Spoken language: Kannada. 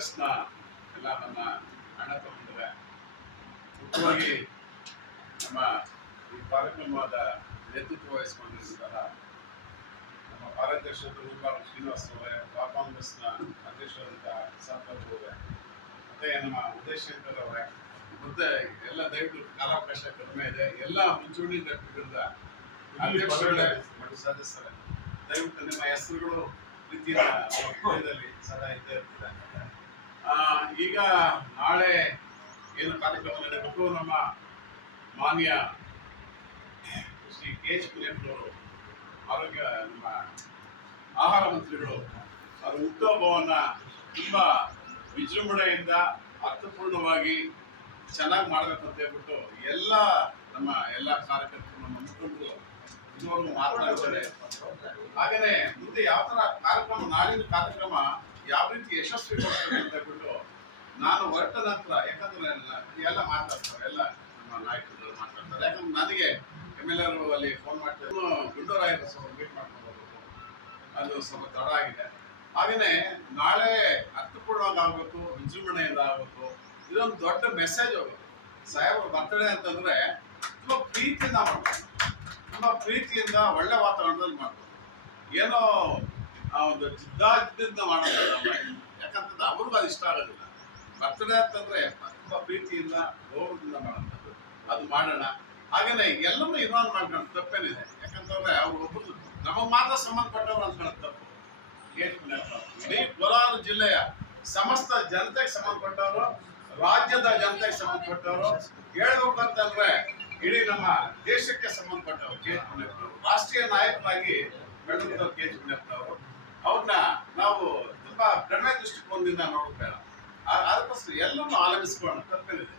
ಕಾಂಗ್ರೆಸ್ನ ಎಲ್ಲ ನಮ್ಮ ಅಣ್ಣ ತಮ್ಮಂದಿರ ಮುಖ್ಯವಾಗಿ ನಮ್ಮ ಈ ಕಾರ್ಯಕ್ರಮದ ನೇತೃತ್ವ ವಹಿಸಿಕೊಂಡಿರುವಂತಹ ನಮ್ಮ ಕಾರ್ಯಾಧ್ಯಕ್ಷ ರೂಪಾರಾಮ್ ಶ್ರೀನಿವಾಸ್ ಅವರೇ, ಕಾಂಗ್ರೆಸ್ನ ಅಧ್ಯಕ್ಷರಾದಂತಹ ಸಂಪತ್ ಅವರೇ, ಮತ್ತೆ ನಮ್ಮ ಉದಯಶಂಕರ್ ಅವರೇ, ಮತ್ತೆ ಎಲ್ಲ ದಯವಿಟ್ಟು ಕಾಲಾವಕಾಶ ಕಡಿಮೆ ಇದೆ, ಎಲ್ಲ ಮುಂಚೂಣಿ ವ್ಯಕ್ತಿಗಳಿಂದ ಅಧ್ಯಕ್ಷರೇ ಮತ್ತು ಸದಸ್ಯರೇ, ದಯವಿಟ್ಟು ನಿಮ್ಮ ಹೆಸರುಗಳು ರೀತಿಯ ಸದಾ ಇದ್ದೇ ಇರ್ತದೆ. ಈಗ ನಾಳೆ ಏನು ಕಾರ್ಯಕ್ರಮ ನಡೆಯಬೇಕು, ನಮ್ಮ ಮಾನ್ಯ ಶ್ರೀ KH ಮುನಿಯಪ್ಪನವರು ಆರೋಗ್ಯ ನಮ್ಮ ಆಹಾರ ಮಂತ್ರಿಗಳು ಅವರ ಹುಟ್ಟುಹಬ್ಬವನ್ನ ತುಂಬಾ ವಿಜೃಂಭಣೆಯಿಂದ ಅರ್ಥಪೂರ್ಣವಾಗಿ ಚೆನ್ನಾಗಿ ಮಾಡ್ಬೇಕು ಅಂತ ಹೇಳ್ಬಿಟ್ಟು ಎಲ್ಲ ಕಾರ್ಯಕರ್ತರು ನಮ್ಮ ಮುಖಂಡರು ಇದುವರೆಗೂ ಮಾತನಾಡಿದ್ದಾರೆ. ಹಾಗೇನೆ ಮುಂದೆ ಯಾವ ತರ ಕಾರ್ಯಕ್ರಮ, ನಾಳಿನ ಕಾರ್ಯಕ್ರಮ ಯಾವ ರೀತಿ ಯಶಸ್ವಿಗೊಳಿಸಬೇಕು ಅಂತ ಹೇಳ್ಬಿಟ್ಟು ನಾನು ಹೊರಟ ನಂತರ, ಯಾಕಂದ್ರೆ ಎಲ್ಲ ಮಾತಾಡ್ತಾರೆ, ಎಲ್ಲ ನಮ್ಮ ನಾಯಕರು ಮಾತಾಡ್ತಾರೆ. ಯಾಕಂದ್ರೆ ನನಗೆ MLA ಅಲ್ಲಿ ಫೋನ್ ಮಾಡ್ತಾರೆ, ಗುಂಡೂರಾಯರ ಸ್ವಲ್ಪ ಮೀಟ್ ಮಾಡ್ಕೊಂಡು ಹೋಗ್ಬೇಕು, ಅದು ಸ್ವಲ್ಪ ತಡ ಆಗಿದೆ. ಹಾಗೇನೆ ನಾಳೆ ಅರ್ಥಪೂರ್ಣವಾಗಿ ಆಗ್ಬೇಕು, ವಿಜೃಂಭಣೆಯಿಂದ ಆಗ್ಬೇಕು, ಇದೊಂದು ದೊಡ್ಡ ಮೆಸೇಜ್ ಹೋಗುತ್ತೆ. ಸಾಹೇಬ್ರ ಬರ್ತಡೇ ಅಂತಂದ್ರೆ ತುಂಬಾ ಪ್ರೀತಿಯಿಂದ ಮಾಡ್ತಾರೆ, ತುಂಬಾ ಪ್ರೀತಿಯಿಂದ ಒಳ್ಳೆ ವಾತಾವರಣದಲ್ಲಿ ಮಾಡ್ತಾರೆ. ಏನೋ ಒಂದು ಜಿದ್ದಾಜಿದ್ದಿಂದ ಮಾಡೋದು, ಯಾಕಂತಂದ್ರೆ ಅವ್ರಿಗೂ ಅದು ಇಷ್ಟ ಆಗೋದಿಲ್ಲ. ಬರ್ತಡೇ ಅಂತಂದ್ರೆ ತುಂಬಾ ಪ್ರೀತಿಯಿಂದ ಗೌರವದಿಂದ ಮಾಡೋಂಥದ್ದು, ಅದು ಮಾಡೋಣ. ಹಾಗೇನೆ ಎಲ್ಲರೂ ಇನ್ವಾಲ್ವ್ ಮಾಡ್ಕೊಂಡು ತಪ್ಪೇನಿದೆ, ಯಾಕಂತಂದ್ರೆ ಅವ್ರು ಒಬ್ಬರು ನಮಗೆ ಮಾತ್ರ ಸಂಬಂಧಪಟ್ಟವ್ರು ಅಂದ್ಕೊಳ್ಳೋದು ತಪ್ಪು. ಇಡೀ ಕೋಲಾರ ಜಿಲ್ಲೆಯ ಸಮಸ್ತ ಜನತೆಗೆ ಸಂಬಂಧಪಟ್ಟವರು, ರಾಜ್ಯದ ಜನತೆಗೆ ಸಂಬಂಧಪಟ್ಟವರು, ಹೇಳ್ಬೇಕು ಅಂತಂದ್ರೆ ಇಡೀ ನಮ್ಮ ದೇಶಕ್ಕೆ ಸಂಬಂಧಪಟ್ಟವರು KH ಮುನಿಯಪ್ಪನವರು, ರಾಷ್ಟ್ರೀಯ ನಾಯಕರಾಗಿ ಬೆಳೆದಂಥವ್ರು KH ಮುನಿಯಪ್ಪನವರು. ಅವ್ರನ್ನ ನಾವು ತುಂಬಾ ಕಡಿಮೆ ದೃಷ್ಟಿಕೋನದಿಂದ ನೋಡೋದು ಬೇಡ. ಅದಕ್ಕೋಸ್ಕರ ಎಲ್ಲರನ್ನು ಆಲೋಚಿಸ್ಕೊಳ್ಳೋಣ, ತಪ್ಪೇನಿದೆ.